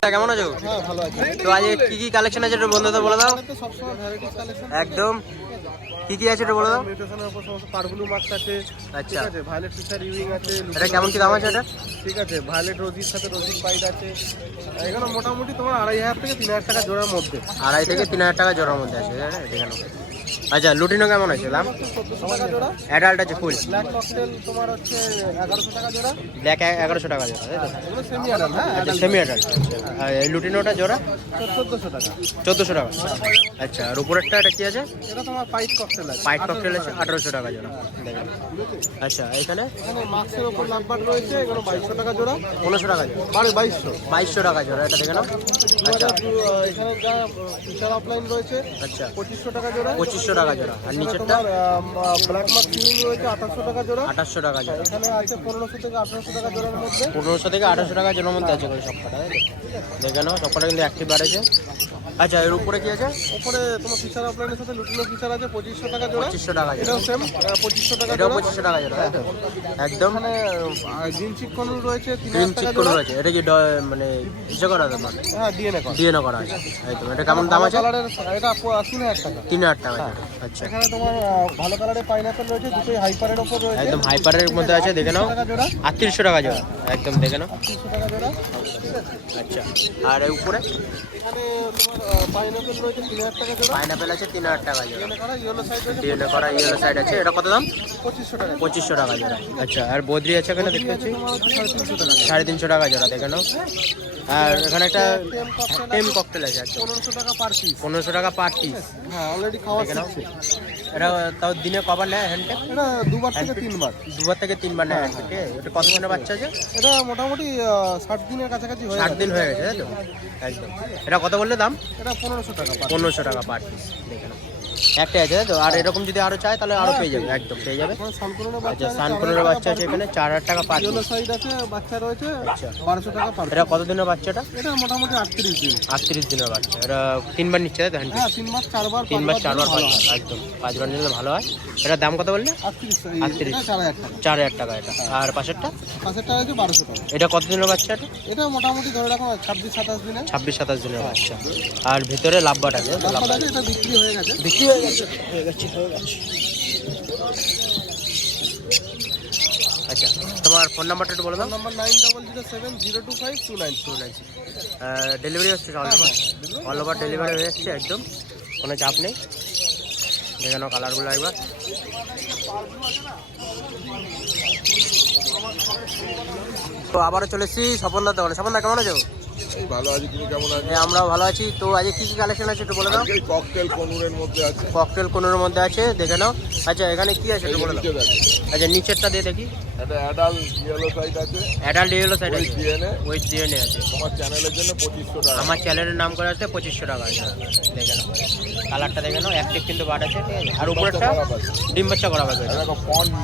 কেমন আছো? আছে তো আজ কি কি কালেকশন আছে একটু বন্ধুদের বলে দাও। একদম। কি কি আছে একটু বলে দাও। মিউটেশনের উপর সমস্ত পারগুলো মার্কস আছে। ঠিক আচ্ছা আছে ভায়োলেট ফিচার ইউইং আছে এটা কেমন কি দাম আছে এটা? ঠিক আছে ভায়োলেট রোজির সাথে রোজির পাইড আছে। এখানে মোটামুটি তোমার আড়াই হাজার থেকে তিন হাজার টাকা জোড়ার মধ্যে। আড়াই থেকে তিন হাজার টাকা জোড়ার মধ্যে আছে কেন আচ্ছা লুটিনো কেমন আছে দাম অ্যাডাল্ট আছে ফুল ব্ল্যাক হচ্ছে এগারোশো টাকা জোড়া। সেমি আচ্ছা অ্যাডাল্ট আর লুটিনোটা জোড়া? চোদ্দোশো টাকা। চোদ্দোশো টাকা। আচ্ছা আর উপরেরটা এটা কি আছে? এটা তোমার পাইট ককটেল আছে। পাইট ককটেল আছে আঠারোশো টাকা জোড়া। দেখেন আচ্ছা এখানে? এখানে মাস্কের ওপর লাভবার রয়েছে এগুলো বাইশশো টাকা জোড়া। পনেরোশো টাকা জোড়া। বারে বাইশশো। বাইশশো টাকা জোড়া এটা দেখে নাও। আচ্ছা। এখানে যা ফিচার অফলাইন রয়েছে আচ্ছা। পঁচিশশো টাকা জোড়া। পঁচিশশো টাকা জোড়া। আর নিচেরটা? ব্ল্যাক মার্ক সিলিং রয়েছে আঠাশশো টাকা জোড়া। আঠাশশো টাকা জোড়া। এখানে আছে পনেরোশো থেকে আঠারোশো টাকা জোড়ার মধ্যে। পনেরোশো থেকে আঠারোশো টাকা জোড়ার মধ্যে আছে করে সবকটা তাই তো? দেখে নাও সবকটা কিন্তু অ্যাক্টিভ বাড়েছে আচ্ছা এর উপরে কি আছে? উপরে তোমার ফিচার অফলাইনের সাথে লুটিনো ফিচার আছে পঁচিশশো টাকা জোড়া। পঁচিশশো টাকা এটাও সেম পঁচিশশো টাকা এটাও পঁচিশশো টাকা জোড়া একদম। এখানে গ্রিন চিক রয়েছে গ্রিন টাকা রয়েছে। এটা কি মানে ইসে করা আছে মানে হ্যাঁ ডিএনএ কর। ডিএনও করা আছে। একদম। এটা কেমন দাম আছে? এটা তিন হাজার টাকা। তিন হাজার টাকা। আচ্ছা। এখানে তোমার ভালো কালারের পাইনাপেল রয়েছে দুটোই হাইপারের ওপর রয়েছে। একদম হাইপারের মধ্যে আছে দেখে নাও। আটত্রিশশো টাকা জোড়া। একদম দেখে নাও। তিনশো টাকা জোড়া। আচ্ছা আর উপরে? এখানে তোমার পাইনাপেল রয়েছে তিন হাজার টাকা জোড়া। পাইনাপেল আছে তিন হাজার টাকা জোড়া। করা ইয়েলো সাইড করা ইয়েলো সাইড আছে। এটা কত দাম? পঁচিশশো টাকা। পঁচিশশো টাকা জোড়া। আচ্ছা আর বদ্রি আছে এখানে দেখতে পাচ্ছি? সাড়ে তিনশো টাকা জোড়া দেখে নাও। আর এখানে একটা টেম ককটেল আছে। পনেরোশো টাকা পার পিস পনেরোশো টাকা পার পিস হ্যাঁ অলরেডি খাওয়া এটা তাও দিনে কবার নেয় হ্যান্ডে এটা দুবার থেকে তিনবার। দুবার থেকে তিনবার নেয় হ্যান্ডে এটা কত দিনের বাচ্চা আছে এটা মোটামুটি ষাট দিনের কাছাকাছি হয়ে ষাট দিন হয়ে গেছে তাই তো? একদম। এটা কত বললে দাম? এটা পনেরোশো টাকা পনেরোশো টাকা পার পিস দেখে একটাই আছে তো? আর এরকম যদি আরও চায় তাহলে আরও পেয়ে যাবে। একদম পেয়ে যাবে। আচ্ছা সানকুনের বাচ্চা আছে এখানে চার হাজার টাকা পার ইয়েলো সাইড আছে বাচ্চা রয়েছে আচ্ছা। বারোশো টাকা পার এটা কত দিনের বাচ্চাটা? এটা মোটামুটি আটত্রিশ দিন। আটত্রিশ দিনের বাচ্চা। এটা তিনবার নিচ্ছে তাই তো হ্যাঁ তিন মাস চারবার তিনবার চারবার পাঁচবার একদম। পাঁচবার নিলে ভালো হয়। এটার দাম কত বললে? আটত্রিশ। চার হাজার টাকা। এটা। আর পাশেরটা? পাঁচের টাকা বারোশো টাকা। এটা কত দিনের বাচ্চা এটা? এটা মোটামুটি ধরে রাখো ছাব্বিশ সাতাশ দিনে ছাব্বিশ সাতাশ দিনের বাচ্চা। আর ভিতরে লাভবাট আছে বিক্রি হয়ে গেছে। বিক্রি হয়ে গেছে হয়ে গেছে হয়ে গেছে। আচ্ছা তোমার ফোন নাম্বারটা একটু বলে দাও। Number nine double zero seven zero two five two nine two nine delivery হচ্ছে all over all over delivery হয়ে যাচ্ছে একদম। কোনো চাপ নেই। দেখে নাও কালারগুলো একবার। তো আবারও চলে এসেছি স্বপন দার দোকানে। স্বপন দা কেমন আছো? এই ভালো আছি তুমি কেমন আছো? এই আমরাও ভালো আছি। তো আজকে কি কি কালেকশন আছে একটু বলে দাও? আজকে ককটেল কনুরের মধ্যে আছে। ককটেল মধ্যে আছে দেখে নাও। আচ্ছা এখানে কি আছে একটু বলে দাও। আচ্ছা নিচেরটা দিয়ে দেখি। একটা অ্যাডাল ইয়েলো সাইড আছে। অ্যাডাল্ট ইয়েলো সাইড আছে। ডিএনএ ওয়েট ডিএনএ আছে। তোমার চ্যানেলের জন্য টাকা। আমার চ্যানেলের নাম করা আছে পঁচিশশো টাকা। আছে দেখে নাও। কালারটা দেখে নাও। অ্যাক্টিভ কিন্তু বাট আছে ঠিক আছে। আর উপরেরটা? ডিম বাচ্চা করা হবে এটা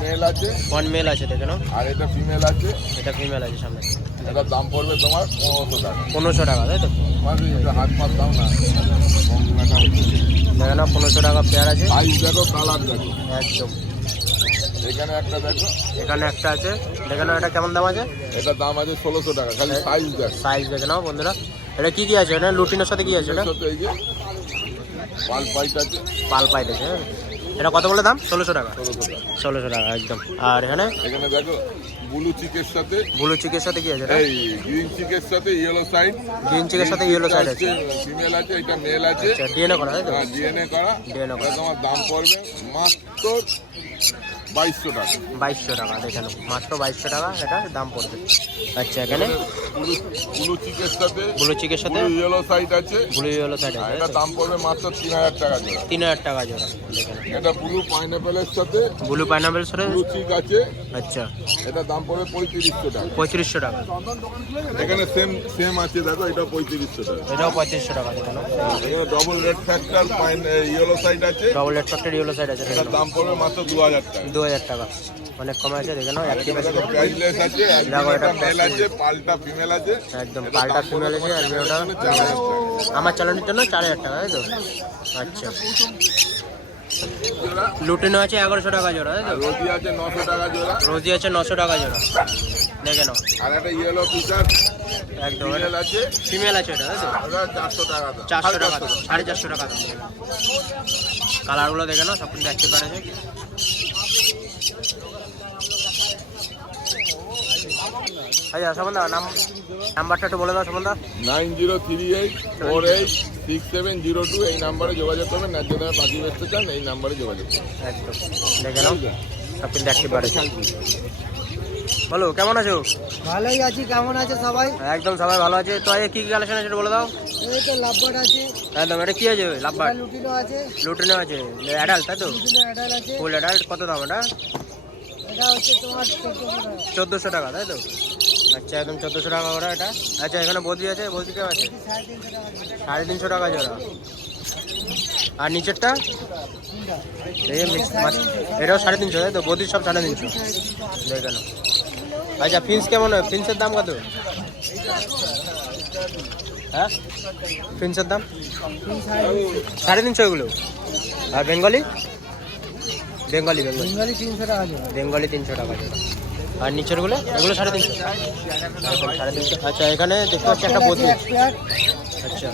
মেল আছে। মেল আছে দেখে নাও। আর এটা ফিমেল আছে। এটা ফিমেল আছে সামনে। এটার দাম পড়বে তোমার পনেরোশো টাকা। পনেরোশো টাকা তাই তো? হাত মাস দাও না। দেখে পনেরোশো টাকা পেয়ার আছে। সাইজ দেখো কালার দেখো। একদম। এখানে একটা দেখো। এখানে একটা আছে। দেখে নাও এটা কেমন দাম আছে? এটার দাম আছে ষোলোশো টাকা খালি সাইজ দেখো। সাইজ দেখে নাও বন্ধুরা। এটা কি কি আছে? এটা লুটিনের সাথে কি আছে? এটা? পাল পাইট আছে। পাল পাইট আছে হ্যাঁ? এটা কত বলে দাম? ষোলোশো টাকা। ষোলোশো টাকা ষোলোশো টাকা একদম। আর এখানে? এখানে দেখো ব্লু চিকের সাথে ব্লু চিকের সাথে কি আছে এটা? এই গ্রিন চিকের সাথে ইয়েলো সাইড গ্রিন চিকের সাথে ইয়েলো সাইড আছে ফিমেল আছে এটা মেল আছে। আচ্ছা ডিএনএ করা তাই তো? ডিএনএ করা। DNA করা। তোমার দাম পড়বে মাত্র বাইশশো টাকা। বাইশশো টাকা দেখে মাত্র বাইশশো টাকা এটা দাম পড়বে। আচ্ছা এখানে? ব্লু চিকের সাথে। ব্লু চিকের সাথে? ইয়েলো সাইড আছে। ব্লু ইয়েলো সাইড আছে এটা দাম পড়বে মাত্র তিন হাজার টাকা জোড়া। তিন হাজার টাকা জোড়া এটা ব্লু পাইনাপেলের সাথে। ব্লু পাইনাপেল সাথে? ব্লু চিক আছে। আচ্ছা। এটা দাম পড়বে পঁয়ত্রিশশো টাকা। পঁয়ত্রিশশো টাকা। এখানে সেম সেম আছে দেখো এটা পঁয়ত্রিশশো টাকা। এটাও পঁয়ত্রিশশো টাকা দেখে এখানে double red factor pine yellow side আছে। Double red factor yellow side আছে এটার দাম পড়বে মাত্র দু হাজার টাকা। হাজার টাকা। অনেক কমে আছে দেখে নাও অ্যাক্টিভ আছে দেখো প্রাইসলেস আছে দেখো, এটা মেল আছে পাল্টা ফিমেল আছে। একদম পাল্টা ফিমেল আছে। আমার চালানোর জন্য চার হাজার টাকা তাই তো? আচ্ছা। লুটিনো আছে এগারোশো টাকা জোড়া তাই তো? রোজি আছে নশো টাকা জোড়া। রোজি আছে নশো টাকা জোড়া। দেখে নাও। আর একটা ইয়েলো ফিচার একদম ফিমেল আছে। ফিমেল আছে এটা তাই তো? চারশো টাকা দাম। চারশো টাকা সাড়ে চারশো টাকা কালারগুলো দেখে নাও সব কিন্তু অ্যাক্টিভ আছে আচ্ছা সমন্দা নাম নাম্বারটা একটু বলে দাও সমন্দা nine zero three eight four eight six seven zero two এই নাম্বারে যোগাযোগ করবেন। ন্যায্য দামে পাখি বেচতে চান এই নাম্বারে যোগাযোগ করবেন একদম। দেখে নাও। সব কিন্তু বলো কেমন আছো? ভালোই আছি কেমন আছে সবাই? একদম সবাই ভালো আছে। তো আজকে কি কি কালেকশন আছে একটু বলে দাও। এই তো লাভবাট আছে। একদম এটা কি আছে? লাভবার এটা লুটিনো আছে। লুটিনো আছে। অ্যাডাল্ট তাই তো? আছে। ফুল অ্যাডাল্ট কত দাম এটা? এটা হচ্ছে তোমার চোদ্দশো টাকা। চোদ্দোশো টাকা তাই তো? আচ্ছা একদম চোদ্দোশো টাকা ওরা এটা। আচ্ছা এখানে বদ্রি আছে? বদ্রি কেউ আছে? সাড়ে তিনশো টাকা। জোড়া। আর নিচেরটা? এটাও সাড়ে তিনশো তাই তো বদ্রির সব সাড়ে তিনশো। নাও আচ্ছা ফিন্স কেমন হয়? ফিন্সের দাম কত? হ্যাঁ? ফিন্সের দাম? সাড়ে তিনশো। এগুলো। আর বেঙ্গলি? বেঙ্গলি বেঙ্গলি। বেঙ্গলি তিনশো টাকা বেঙ্গলি তিনশো টাকা আর নিচেরগুলো এগুলো সাড়ে তিনশো। সাড়ে তিনশো। আচ্ছা এখানে দেখতে পাচ্ছি একটা আছে আচ্ছা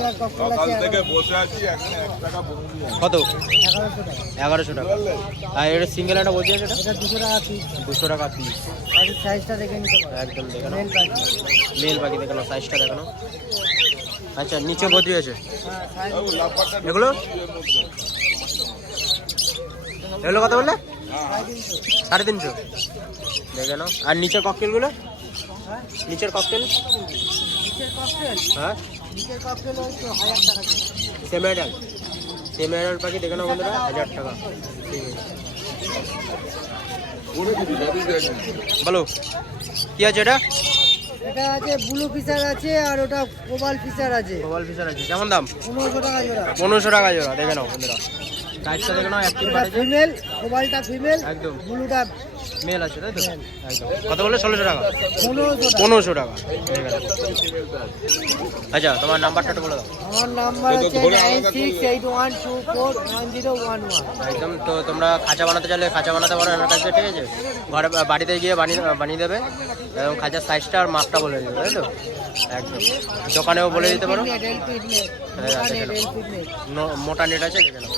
কত? এগারোশো টাকা। আর এটা সিঙ্গেল একটা বলছি এটা? এটা দুশো টাকা পিস দুশো টাকা পিস সাইজটা দেখে একদম দেখানো মেল পাখি দেখানো সাইজটা দেখানো আচ্ছা নিচে বদ্রি আছে। হ্যাঁ এগুলো? এগুলো কত বললে? সাড়ে তিনশো। দেখে নাও। আর নিচের ককটেলগুলো নিচের ককটেল হ্যাঁ। সেমি অ্যাডাল সেমি অ্যাডাল পাখি দেখে নাও বন্ধুরা হাজার টাকা। ঠিক আছে বলো কি আছে এটা এটা আছে ব্লু ফিশার আছে আর ওটা কোবাল ফিশার আছে। মোবাইল ফিচার আছে। কেমন দাম? পনেরোশো টাকা জোড়া। পনেরোশো টাকা জোড়া দেখে নাও বন্ধুরা। দেখে অ্যাক্টিভ ফিমেল কোবালটা ফিমেল একদম। ব্লুটা মেল আছে তাই তো? একদম। কত বলে ষোলোশো টাকা। পনেরোশো টাকা। পনেরোশো টাকা। আচ্ছা তোমার নাম্বারটা একটু বলে দাও। আমার নাম্বার ওয়ান একদম তো তোমরা খাঁচা বানাতে চাইলে খাঁচা বানাতে পারো এনার কাছে ঠিক আছে? ঘরে বাড়িতে গিয়ে বানিয়ে বানিয়ে দেবে। এবং খাঁচার সাইজটা আর মাপটা বলে দেবে তাই তো? একদম। দোকানেও বলে দিতে পারো। হ্যাঁ, মোটা নেট আছে দেখে নাও।